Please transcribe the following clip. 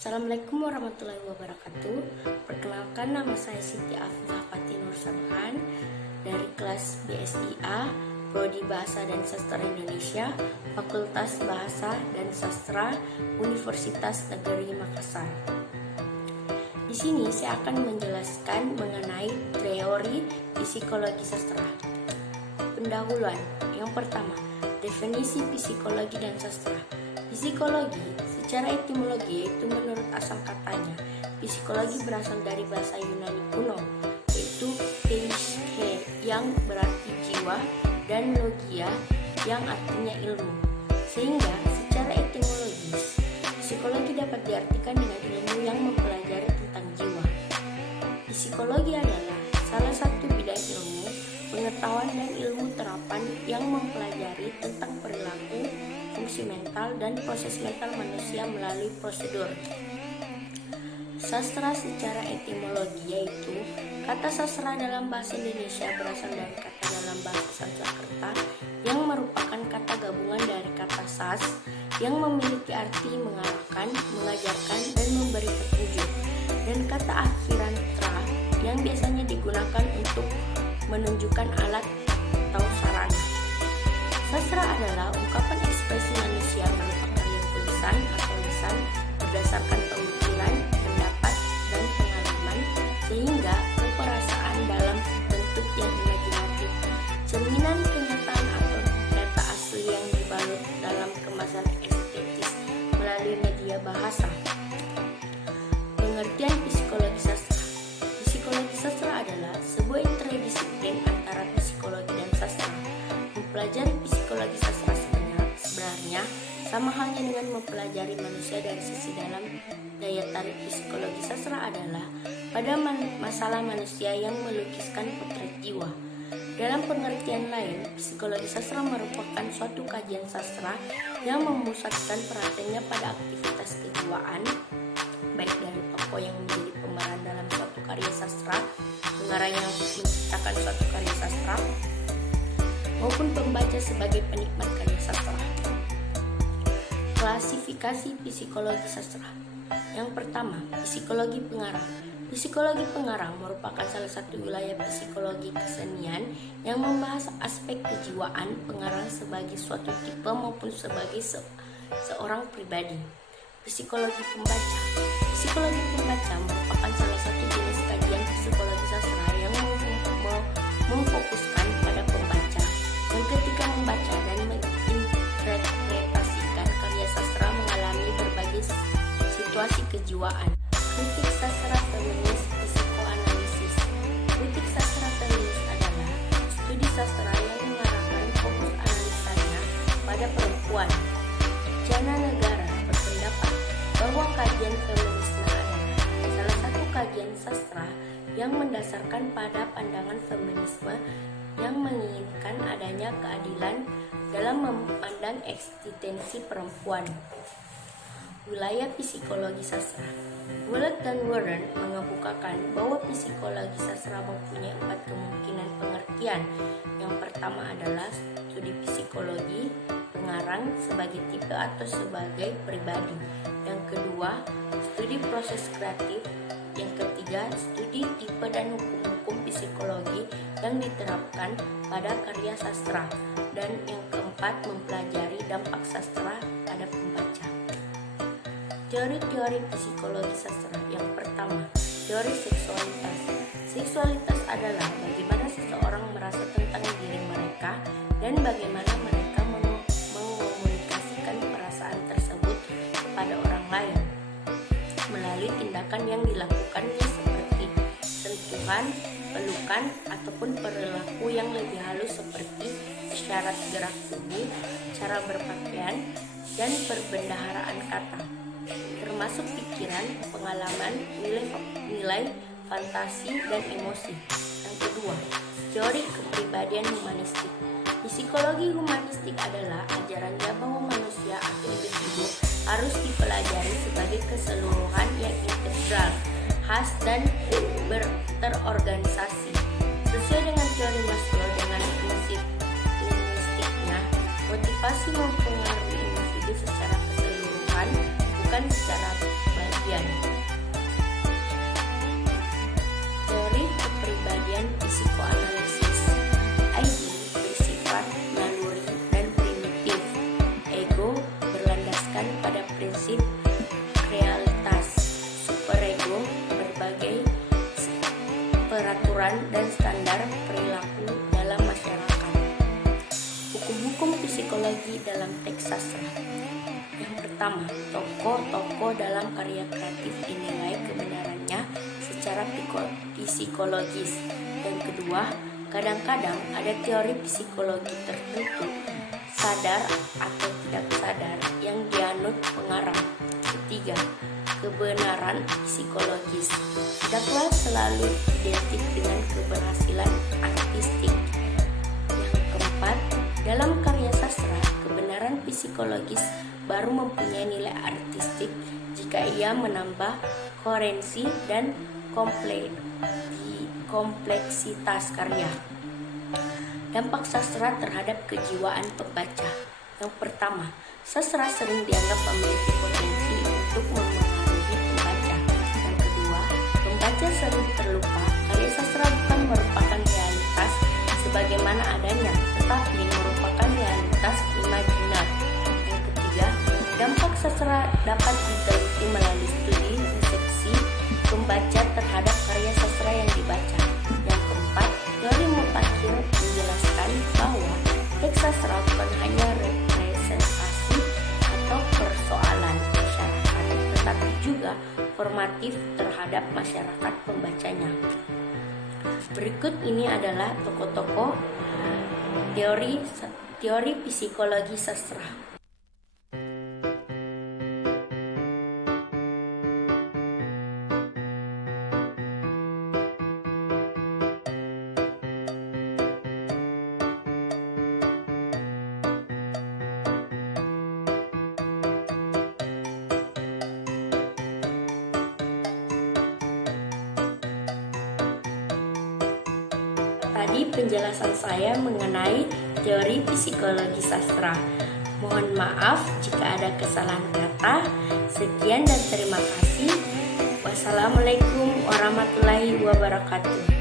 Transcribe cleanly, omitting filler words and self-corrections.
Assalamualaikum warahmatullahi wabarakatuh. Perkenalkan, nama saya Siti Afifah Fatin Nur Sabhan dari kelas BSIA, Prodi Bahasa dan Sastra Indonesia, Fakultas Bahasa dan Sastra, Universitas Negeri Makassar. Di sini saya akan menjelaskan mengenai teori psikologi sastra. Pendahuluan. Yang pertama, definisi psikologi dan sastra. Psikologi secara etimologi yaitu menurut asal katanya, psikologi berasal dari bahasa Yunani kuno, yaitu psyche yang berarti jiwa dan logia yang artinya ilmu. Sehingga secara etimologis, psikologi dapat diartikan dengan ilmu yang mempelajari tentang jiwa. Psikologi adalah salah satu bidang ilmu, pengetahuan dan ilmu terapan yang mempelajari tentang perilaku, fungsi mental, dan proses mental manusia melalui prosedur. Sastra secara etimologi yaitu kata sastra dalam bahasa Indonesia berasal dari kata dalam bahasa Sanskerta yang merupakan kata gabungan dari kata sas yang memiliki arti mengarahkan, mengajarkan, dan memberi petunjuk, dan kata akhiran tra yang biasanya digunakan untuk menunjukkan alat atau sarana. Sastra adalah ungkapan ekspresi manusia berupa karya tulisan atau lisan berdasarkan pemikiran, pendapat, dan pengalaman, sehingga keperasaan dalam bentuk yang imajinatif, cerminan kenyataan atau data asli yang dibalut dalam kemasan estetis melalui media bahasa. Pengertian psikologi sastra. Psikologi sastra adalah sebuah interdisiplin antara psikologi dan sastra. Mempelajari psikologi sastra sebenarnya sama halnya dengan mempelajari manusia dari sisi dalam. Daya tarik psikologi sastra adalah pada masalah manusia yang melukiskan potret jiwa. Dalam pengertian lain, psikologi sastra merupakan suatu kajian sastra yang memusatkan perhatiannya pada aktivitas kejiwaan, baik dari tokoh yang menjadi pemeran dalam suatu karya sastra, pengarang yang menciptakan suatu karya sastra, maupun pembaca sebagai penikmat karya sastra. Klasifikasi psikologi sastra. Yang pertama, psikologi pengarang. Psikologi pengarang merupakan salah satu wilayah psikologi kesenian yang membahas aspek kejiwaan pengarang sebagai suatu tipe maupun sebagai seorang pribadi. Psikologi pembaca. Psikologi pembaca merupakan salah satu jenis kajian psikologi sastra yang memfokuskan pada pembaca, yang ketika membaca dan menginterpretasikan karya sastra mengalami berbagai situasi kejiwaan. Kritik sastra feminis psikoanalisis. Kritik sastra feminis adalah studi sastra yang mengarahkan fokus analisanya pada perempuan. Jana Negara berpendapat bahwa kajian feminisme adalah salah satu kajian sastra yang mendasarkan pada pandangan feminisme yang menginginkan adanya keadilan dalam memandang eksistensi perempuan. Wilayah psikologi sastra. Willett dan Warren mengemukakan bahwa psikologi sastra mempunyai 4 kemungkinan pengertian. Yang pertama adalah studi psikologi pengarang sebagai tipe atau sebagai pribadi. Yang kedua, studi proses kreatif. Yang ketiga, studi tipe dan hukum-hukum psikologi yang diterapkan pada karya sastra. Dan yang keempat, mempelajari dampak sastra pada pembaca. Teori-teori psikologi sastra. Yang pertama, teori seksualitas. Seksualitas adalah bagaimana seseorang merasa tentang diri mereka dan bagaimana mereka mengomunikasikan perasaan tersebut kepada orang lain melalui tindakan yang dilakukannya seperti sentuhan, pelukan, ataupun perilaku yang lebih halus seperti isyarat gerak tubuh, cara berpakaian, dan perbendaharaan kata, termasuk pikiran, pengalaman, nilai, fantasi, dan emosi. Yang kedua, teori kepribadian humanistik. Psikologi humanistik adalah ajarannya bahwa manusia atau individu harus dipelajari sebagai keseluruhan yang integral, khas, dan terorganisasi. Sesuai dengan teori Maslow dengan prinsip linguistiknya, motivasi mempengaruhi individu secara keseluruhan, bukan secara bagian. peraturan dan standar perilaku dalam masyarakat. Hukum-hukum psikologi dalam teks sastra. Yang pertama, tokoh-tokoh dalam karya kreatif dinilai kebenarannya secara psikologis. Yang kedua, kadang-kadang ada teori psikologi tertentu, sadar atau tidak sadar, yang dianut pengarang. Ketiga, kebenaran psikologis tidaklah selalu identik dengan keberhasilan artistik. Yang keempat, dalam karya sastra, kebenaran psikologis baru mempunyai nilai artistik jika ia menambah koherensi dan kompleksitas karya. Dampak sastra terhadap kejiwaan pembaca. Yang pertama, sastra sering dianggap memiliki potensi untuk mempengaruhi pembaca. Yang kedua, pembaca sering terlupa karya sastra bukan merupakan realitas sebagaimana adanya, tetapi merupakan realitas imajiner. Yang ketiga, dampak sastra dapat diteliti melalui studi resepsi pembaca terhadap karya sastra yang dibaca. Yang keempat, teori mutakhir menjelaskan bahwa teks sastra bukan hanya representasi atau persoalan masyarakat, tetapi juga formatif terhadap masyarakat pembacanya. Berikut ini adalah tokoh-tokoh teori psikologi sastra. Tadi penjelasan saya mengenai teori psikologi sastra. Mohon maaf jika ada kesalahan kata. Sekian dan terima kasih. Wassalamualaikum warahmatullahi wabarakatuh.